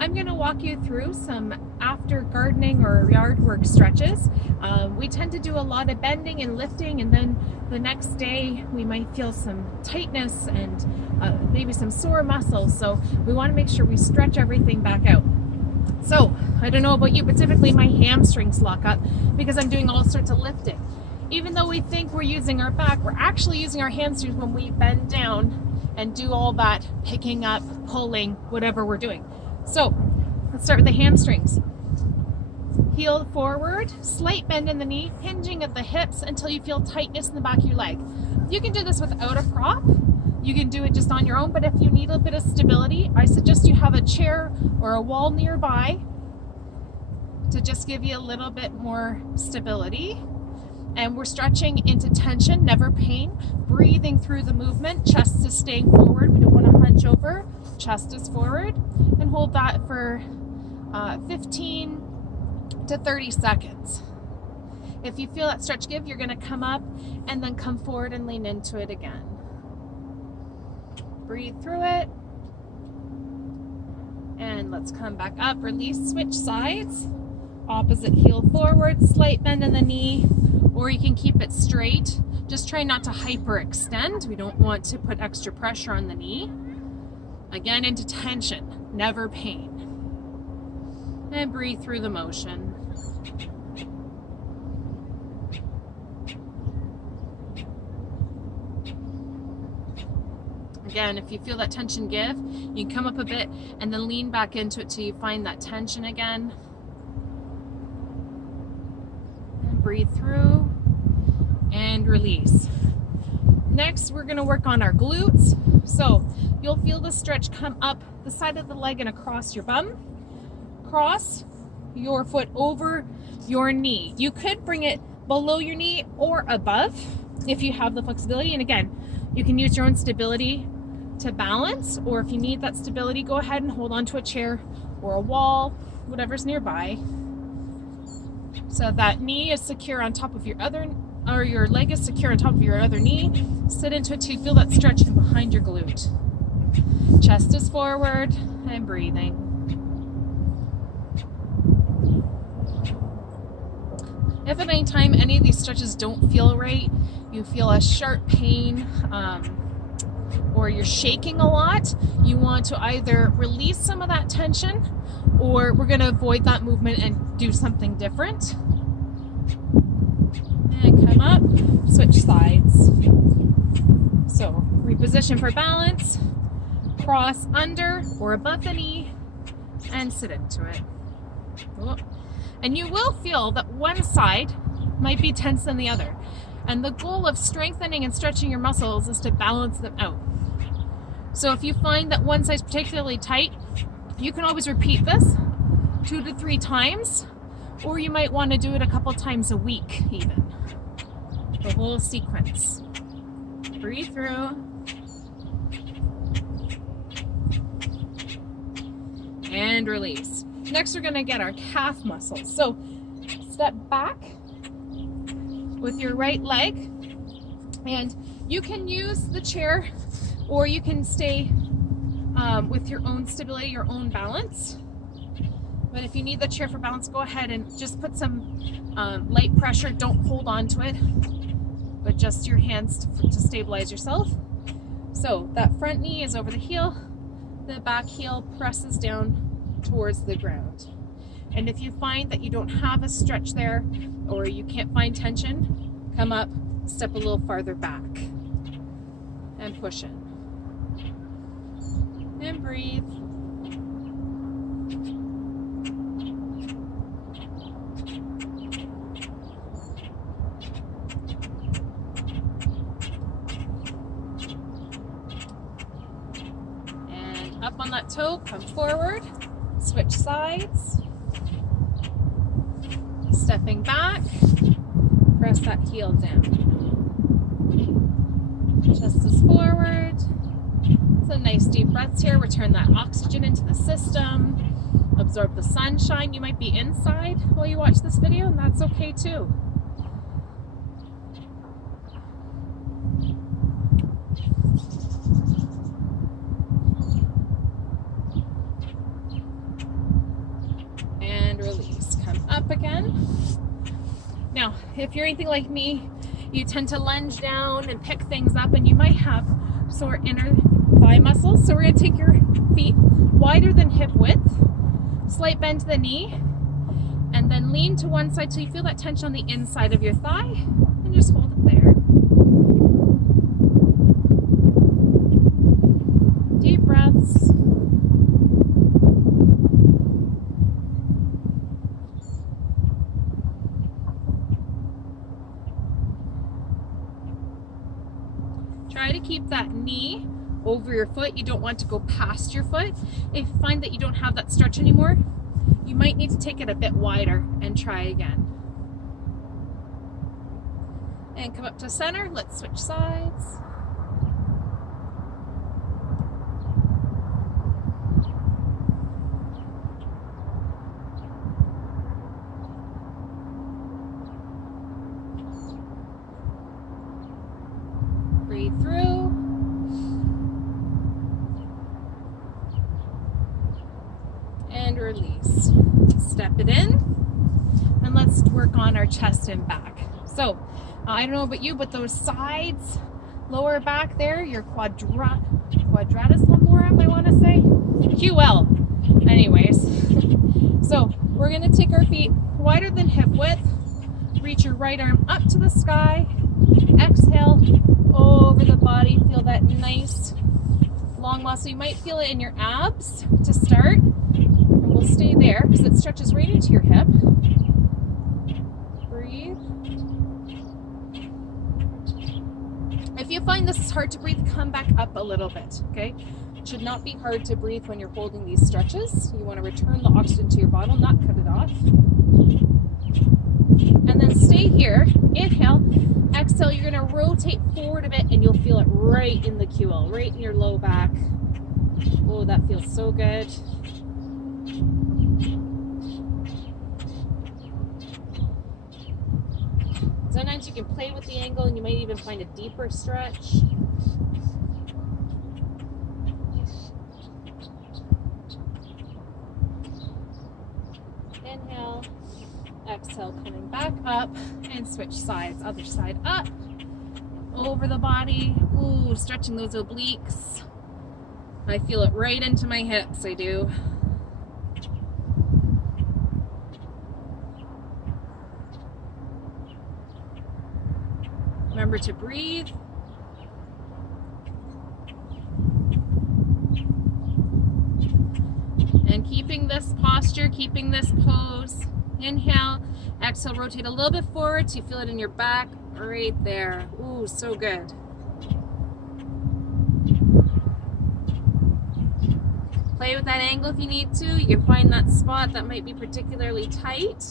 I'm going to walk you through some after gardening or yard work stretches. We tend to do a lot of bending and lifting, and then the next day we might feel some tightness and maybe some sore muscles. So we want to make sure we stretch everything back out. So I don't know about you, but typically my hamstrings lock up because I'm doing all sorts of lifting. Even though we think we're using our back, we're actually using our hamstrings when we bend down and do all that picking up, pulling, whatever we're doing. So let's start with the hamstrings. Heel forward, slight bend in the knee, hinging at the hips until you feel tightness in the back of your leg. You can do this without a prop. You can do it just on your own, but if you need a bit of stability, I suggest you have a chair or a wall nearby to just give you a little bit more stability. And we're stretching into tension, never pain, breathing through the movement. Chest is staying forward. We don't want to hunch over. Chest is forward. And hold that for 15 to 30 seconds. If you feel that stretch give, you're going to come up and then come forward and lean into it again. Breathe through it. And let's come back up. Release, switch sides. Opposite heel forward, slight bend in the knee, or you can keep it straight. Just try not to hyperextend. We don't want to put extra pressure on the knee. Again, into tension, never pain. And breathe through the motion. Again, if you feel that tension give, you can come up a bit and then lean back into it till you find that tension again. And breathe through and release. Next, we're going to work on our glutes. So you'll feel the stretch come up the side of the leg and across your bum. Cross your foot over your knee. You could bring it below your knee or above if you have the flexibility. And again, you can use your own stability to balance, or if you need that stability, go ahead and hold onto a chair or a wall, whatever's nearby. So that knee is secure on top of your other, or your leg is secure on top of your other knee. Sit into it to feel that stretch in behind your glute. Chest is forward and breathing. If at any time any of these stretches don't feel right, you feel a sharp pain, or you're shaking a lot, you want to either release some of that tension, or we're going to avoid that movement and do something different. And come up, switch sides. So reposition for balance, cross under or above the knee, and sit into it. And you will feel that one side might be tense than the other. And the goal of strengthening and stretching your muscles is to balance them out. So if you find that one side's particularly tight, you can always repeat this 2 to 3 times, or you might want to do it a couple times a week even. The whole sequence. Breathe through. And release. Next, we're going to get our calf muscles. So step back with your right leg, and you can use the chair, or you can stay with your own stability, your own balance. But if you need the chair for balance, go ahead and just put some light pressure. Don't hold on to it, but just your hands to stabilize yourself. So that front knee is over the heel, the back heel presses down towards the ground. And if you find that you don't have a stretch there, or you can't find tension, come up, step a little farther back, and push in. And breathe. And up on that toe, come forward, switch sides. Stepping back, press that heel down. Chest is forward. Some nice deep breaths here. Return that oxygen into the system. Absorb the sunshine. You might be inside while you watch this video, and that's okay too. up again. Now, if you're anything like me, you tend to lunge down and pick things up, and you might have sore inner thigh muscles. So we're going to take your feet wider than hip width, slight bend to the knee, and then lean to one side till you feel that tension on the inside of your thigh, and just hold it there. Deep breaths. Try to keep that knee over your foot. You don't want to go past your foot. If you find that you don't have that stretch anymore, you might need to take it a bit wider and try again. And come up to center. Let's switch sides. Breathe through. And release. Step it in. And let's work on our chest and back. So, I don't know about you, but those sides, lower back there, your quadratus lumborum, I want to say. QL. Anyways. So, we're going to take our feet wider than hip width. Reach your right arm up to the sky. Exhale over the body. Feel that nice long muscle. You might feel it in your abs to start. And we'll stay there because it stretches right into your hip. Breathe. If you find this is hard to breathe, come back up a little bit, okay? It should not be hard to breathe when you're holding these stretches. You want to return the oxygen to your bottle, not cut it off. And then stay here. Inhale. Exhale. You're going to rotate forward a bit and you'll feel it right in the QL, right in your low back. Oh, that feels so good. Sometimes you can play with the angle and you might even find a deeper stretch. Inhale. Exhale, coming back up and switch sides. Other side up, over the body. Ooh, stretching those obliques. I feel it right into my hips, I do. Remember to breathe. And keeping this posture, keeping this pose. Inhale, exhale, rotate a little bit forward so you feel it in your back, right there. Ooh, so good. Play with that angle if you need to. You can find that spot that might be particularly tight.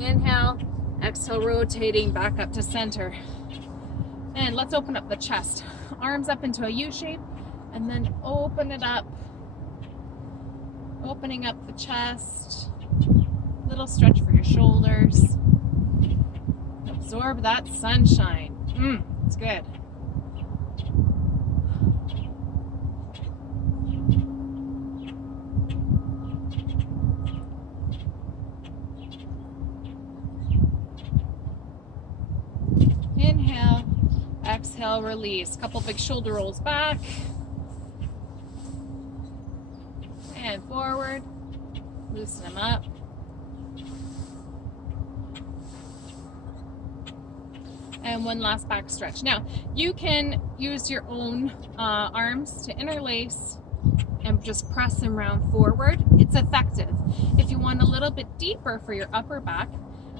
Inhale, exhale, rotating back up to center. And let's open up the chest. Arms up into a U shape. And then open it up, opening up the chest, little stretch for your shoulders. Absorb that sunshine. It's good. Inhale, exhale, release. Couple big shoulder rolls back. And forward, loosen them up. And one last back stretch. Now, you can use your own arms to interlace and just press them round forward. It's effective. If you want a little bit deeper for your upper back,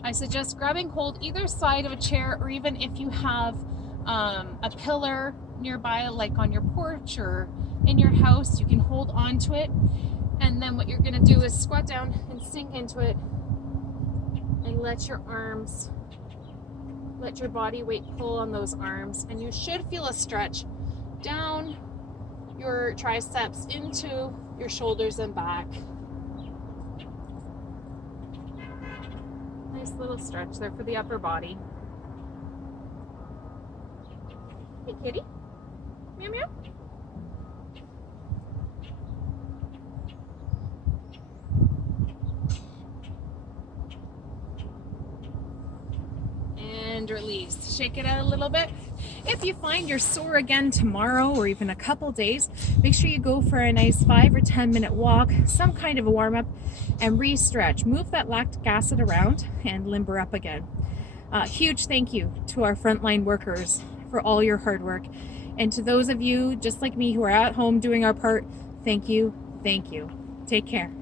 I suggest grabbing hold either side of a chair, or even if you have a pillar nearby, like on your porch or in your house, you can hold onto it. And then what you're going to do is squat down and sink into it and let your arms, let your body weight pull on those arms. And you should feel a stretch down your triceps into your shoulders and back. Nice little stretch there for the upper body. Hey, kitty. Meow, meow. squeeze. Shake it out a little bit. If you find you're sore again tomorrow or even a couple days, make sure you go for a nice 5 or 10 minute walk, some kind of a warm up, and re-stretch. Move that lactic acid around and limber up again. Huge thank you to our frontline workers for all your hard work. And to those of you just like me who are at home doing our part, thank you, thank you. Take care.